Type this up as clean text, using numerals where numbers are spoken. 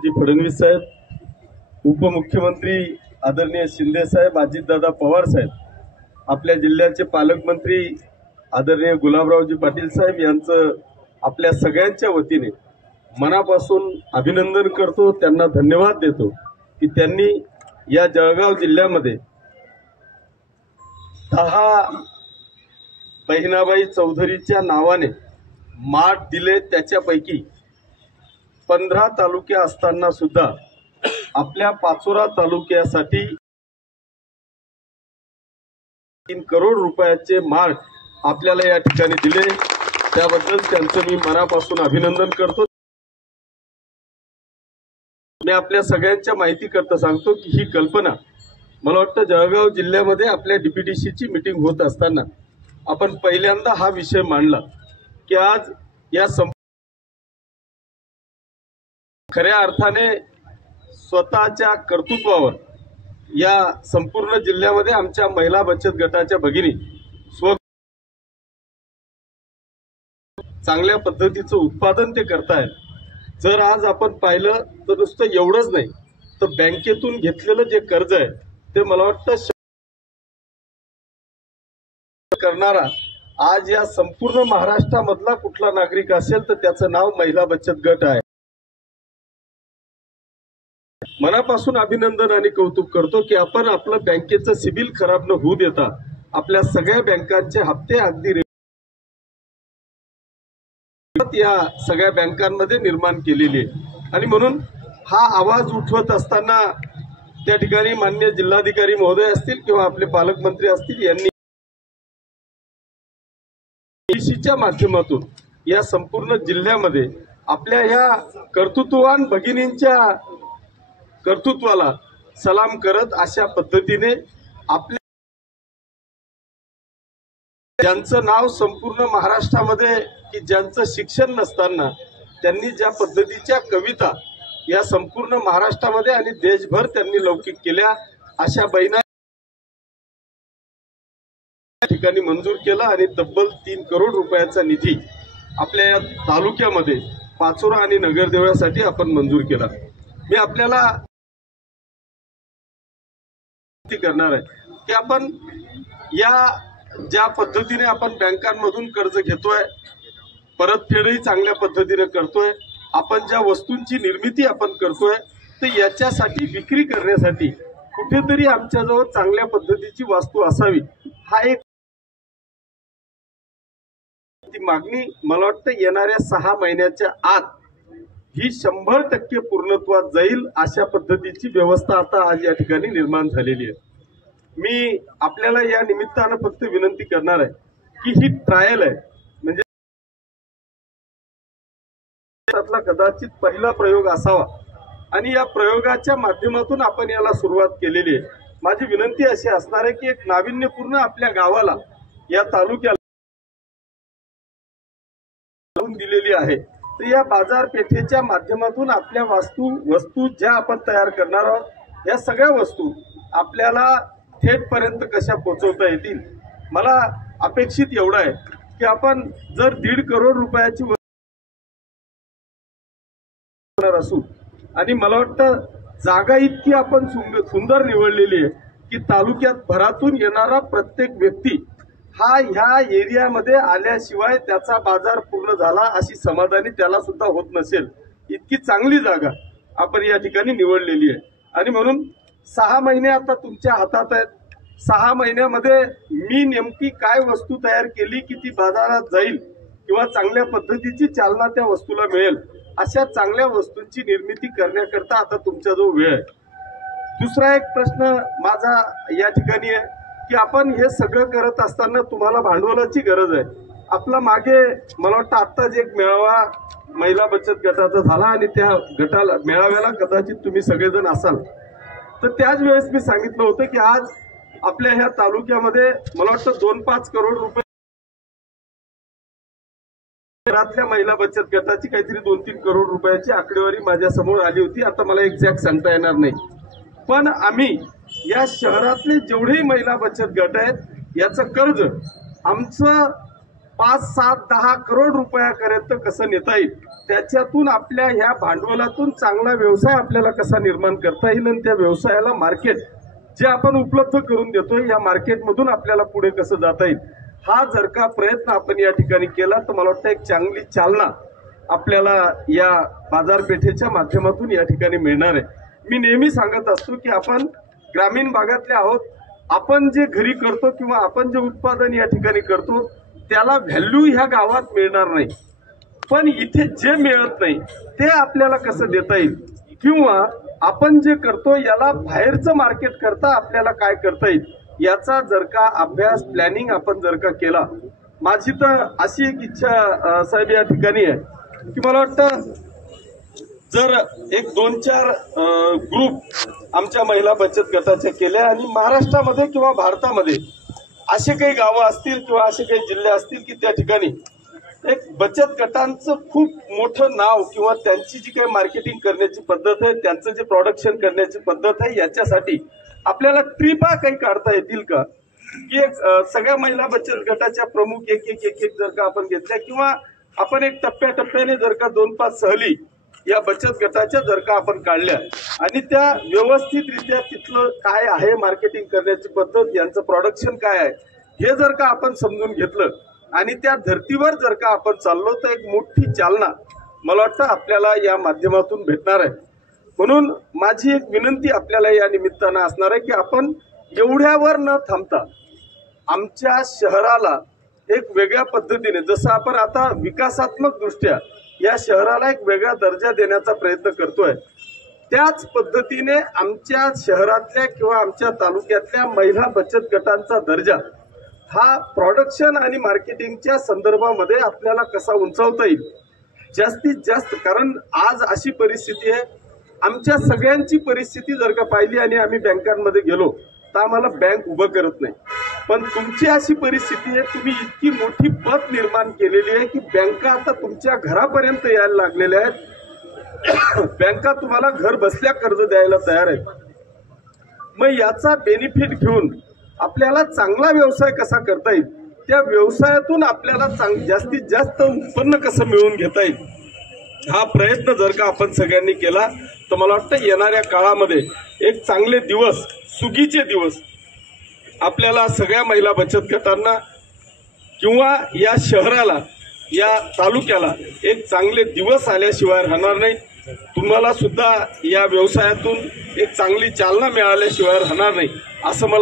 फडणवीस साहेब, उपमुख्यमंत्री आदरणीय शिंदे साहेब, अजितदादा पवार साहेब, आपल्या जिल्ह्याचे पालकमंत्री आदरणीय गुलाबरावजी पाटील साहेब यांचं आपल्या सगळ्यांच्या वतीने मनापासून अभिनंदन करतो। त्यांना धन्यवाद देतो की त्यांनी या जळगाव जिल्ह्यामध्ये 10 बहिणाबाई चौधरीच्या नावाने माठ दिले। त्याच्यापैकी 15 तालुके असताना सुद्धा आपल्या पाचोरा तालुक्यासाठी 3 करोड रुपयाचे माठ आपल्याला या ठिकाणी दिले। त्याबद्दल त्यांचं मी मनापासून अभिनंदन करतो। मी आपल्या सगळ्यांच्या माहिती करता सांगतो की ही कल्पना मला वाटतं जळगाव जिल्ह्यामध्ये आपल्या डीपीटीसीची मीटिंग होत असताना आपण पहिल्यांदा हा विषय मांडला की आज या खऱ्या अर्थाने स्वतःच्या कर्तृत्वावर या संपूर्ण जिल्ह्यामध्ये आमच्या महिला बचत गटाच्या भगिनी चांगल्या पद्धतीचं उत्पादन ते करतायत। जर आज आपण पाहिलं तर नुसतं एवढंच नाही तर बँकेतून घेतलेलं जे कर्ज आहे ते मला वाटतं करणारा आज या संपूर्ण महाराष्ट्रामधला कुठला नागरिक असेल तर त्याचं नाव महिला बचत गट आहे। मनापासून अभिनंदन आणि कौतुक करतो की आपण आपलं बँकेचं सिबिल खराब न होऊ देता आपल्या सगळ्या बँकांचे हप्ते अगदी या सगळ्या बँकांमध्ये निर्माण केलेली आहे। आणि म्हणून हा आवाज उठवत असताना त्या ठिकाणी माननीय जिल्हाधिकारी महोदय असतील किंवा आपले पालकमंत्री असतील यांनी च्या माध्यमातून या संपूर्ण जिल्ह्यामध्ये आपल्या ह्या कर्तृत्ववान भगिनींच्या कर्तृत्वाला सलाम करत अशा पद्धतीने आपल्या ज्यांचं नाव संपूर्ण महाराष्ट्रामध्ये की ज्यांचं शिक्षण नसताना त्यांनी ज्या पद्धतीच्या कविता या संपूर्ण महाराष्ट्रामध्ये आणि देशभर त्यांनी लौकिक केल्या अशा बहिणा ठिकाणी मंजूर केला आणि तब्बल 3 करोड रुपयाचा निधी आपल्या या तालुक्यामध्ये पाचोरा आणि नगरदेवळासाठी आपण मंजूर केला। मी आपल्याला करणार आहे की आपण या ज्या पद्धतीने आपण बँकांमधून कर्ज घेतोय परतफेडही चांगल्या पद्धतीने करतोय, आपण ज्या वस्तूंची निर्मिती आपण करतोय तर याच्यासाठी विक्री करण्यासाठी कुठेतरी आमच्याजवळ चांगल्या पद्धतीची वस्तू असावी हा एक ती मागणी मला वाटतं येणाऱ्या 6 महिन्याच्या आत ही 100% पूर्णत्वात जाईल अशा पद्धतीची व्यवस्था आता आज या ठिकाणी निर्माण झालेली आहे। मी आपल्याला या निमित्तानं फक्त विनंती करणार आहे की ही ट्रायल आहे म्हणजे त्यातला कदाचित पहिला प्रयोग असावा आणि या प्रयोगाच्या माध्यमातून आपण याला सुरुवात केलेली आहे। माझी विनंती अशी असणार आहे की एक नाविन्यपूर्ण आपल्या गावाला या तालुक्याला दिलेली आहे तर या बाजारपेठेच्या माध्यमातून आपल्या वस्तू ज्या आपण तयार करणार आहोत या सगळ्या वस्तू आपल्याला थेटपर्यंत कशा पोहोचवता येतील। मला अपेक्षित एवढं आहे की आपण जर 1.5 करोड रुपयाची असू आणि मला वाटतं जागा इतकी आपण सुंदर निवडलेली आहे की तालुक्यात भरातून येणारा प्रत्येक व्यक्ती हा ह्या एरियामध्ये आल्याशिवाय त्याचा बाजार पूर्ण झाला अशी समाधानी त्याला सुद्धा होत नसेल इतकी चांगली जागा आपण या ठिकाणी निवडलेली आहे। आणि म्हणून 6 महिने आता तुमच्या हातात आहेत। 6 महिन्यामध्ये मी नेमकी काय वस्तू तयार केली की ती बाजारात जाईल किंवा चांगल्या पद्धतीची चालना त्या वस्तूला मिळेल अशा चांगल्या वस्तूंची निर्मिती करण्याकरता आता तुमच्याजवळ वेळ आहे। दुसरा एक प्रश्न माझा या ठिकाणी आहे की आपण हे सगळं करत असताना तुम्हाला भांडवलाची गरज आहे। आपला मागे मला वाटतं आत्ताच एक मेळावा महिला बचत गटाचा झाला आणि त्या गटाला मेळाव्याला कदाचित तुम्ही सगळेजण असाल तर त्याच वेळेस मी सांगितलं होतं की आज आपल्या ह्या तालुक्यामध्ये मला वाटतं 2-5 करोड रुपये घरातल्या महिला बचत गटाची काहीतरी 2-3 करोड रुपयाची आकडेवारी माझ्या समोर आली होती। आता मला एक्झॅक्ट सांगता येणार नाही पण आम्ही या शहरातले जेवढेही महिला बचत गट आहेत याचं कर्ज आमचं 5, 7, 10 करोड रुपयापर्यंत कसं नेता येईल, त्याच्यातून आपल्या ह्या भांडवलातून चांगला व्यवसाय आपल्याला कसा निर्माण करता येईल आणि त्या व्यवसायाला मार्केट जे आपण उपलब्ध करून देतोय या मार्केटमधून आपल्याला पुढे कसं जाता येईल, हा जर का प्रयत्न आपण या ठिकाणी केला तर मला वाटतं एक चांगली चालना आपल्याला या बाजारपेठेच्या माध्यमातून या ठिकाणी मिळणार आहे। मी नेहमी सांगत असतो की आपण ग्रामीण भागातले आहोत, आपण जे घरी करतो किंवा आपण जे उत्पादन या ठिकाणी करतो त्याला व्हॅल्यू ह्या गावात मिळणार नाही, पण इथे जे मिळत नाही ते आपल्याला कसं देता येईल किंवा आपण जे करतो याला बाहेरचं मार्केट करता आपल्याला काय करता येईल याचा जर का अभ्यास प्लॅनिंग आपण जर का केला, माझी तर अशी एक इच्छा साहेब या ठिकाणी आहे की मला वाटतं जर एक 2-4 ग्रुप आमच्या महिला बचत गटाचे केले आणि महाराष्ट्रामध्ये किंवा भारतामध्ये असे काही गावं असतील किंवा असे काही जिल्हे असतील की त्या ठिकाणी एक बचत गटांचं खूप मोठं नाव किंवा त्यांची जी काही मार्केटिंग करण्याची पद्धत आहे, त्यांचं जे प्रोडक्शन करण्याची पद्धत आहे, याच्यासाठी आपल्याला ट्रिपा काही काढता येतील का की एक सगळ्या महिला बचत गटाच्या प्रमुख एक जर का आपण घेतल्या किंवा आपण एक टप्प्याटप्प्याने जर का 2-5 सहली या बचत गटाच्या जर का आपण काढल्या आणि त्या व्यवस्थितरित्या तिथलं काय आहे मार्केटिंग करण्याची पद्धत, यांचं प्रोडक्शन काय आहे हे जर का आपण समजून घेतलं आणि त्या धर्तीवर जर का आपण चाललो तर एक मोठी चालना मला वाटतं आपल्याला या माध्यमातून भेटणार आहे। म्हणून माझी एक विनंती आपल्याला या निमित्तानं असणार आहे की आपण एवढ्यावर न थांबता आमच्या शहराला एक वेगळ्या पद्धतीने, जसं आपण आता विकासात्मक दृष्ट्या या शहराला एक वेगळा दर्जा देण्याचा प्रयत्न करतोय, त्याच पद्धतीने आमच्या शहरातल्या किंवा आमच्या तालुक्यातल्या महिला बचत गटांचा दर्जा हा प्रोडक्शन आणि मार्केटिंगच्या संदर्भामध्ये आपल्याला कसा उंचावता येईल जास्तीत जास्त। कारण आज अशी परिस्थिती आहे, आमच्या सगळ्यांची परिस्थिती जर का पाहिली आणि आम्ही बँकांमध्ये गेलो तर आम्हाला बँक उभं करत नाही, पण तुमची अशी परिस्थिती आहे, तुम्ही इतकी मोठी पत निर्माण केलेली आहे की बँका आता तुमच्या घरापर्यंत यायला लागलेल्या आहेत, बँका तुम्हाला घर बसल्या कर्ज द्यायला तयार आहेत। मग याचा बेनिफिट घेऊन आपल्याला चांगला व्यवसाय कसा करता येईल, त्या व्यवसायातून आपल्याला जास्तीत जास्त उत्पन्न कसं मिळवून घेता येईल, हा प्रयत्न जर का आपण सगळ्यांनी केला तर मला वाटतं येणाऱ्या काळामध्ये एक चांगले दिवस, सुगीचे दिवस आपल्याला सगळ्या महिला बचत गटांना किंवा या शहराला, या तालुक्याला एक चांगले दिवस आल्याशिवाय राहणार नाही। तुम्हाला सुद्धा या व्यवसायातून एक चांगली चालना मिळाल्याशिवाय राहणार नाही असं मला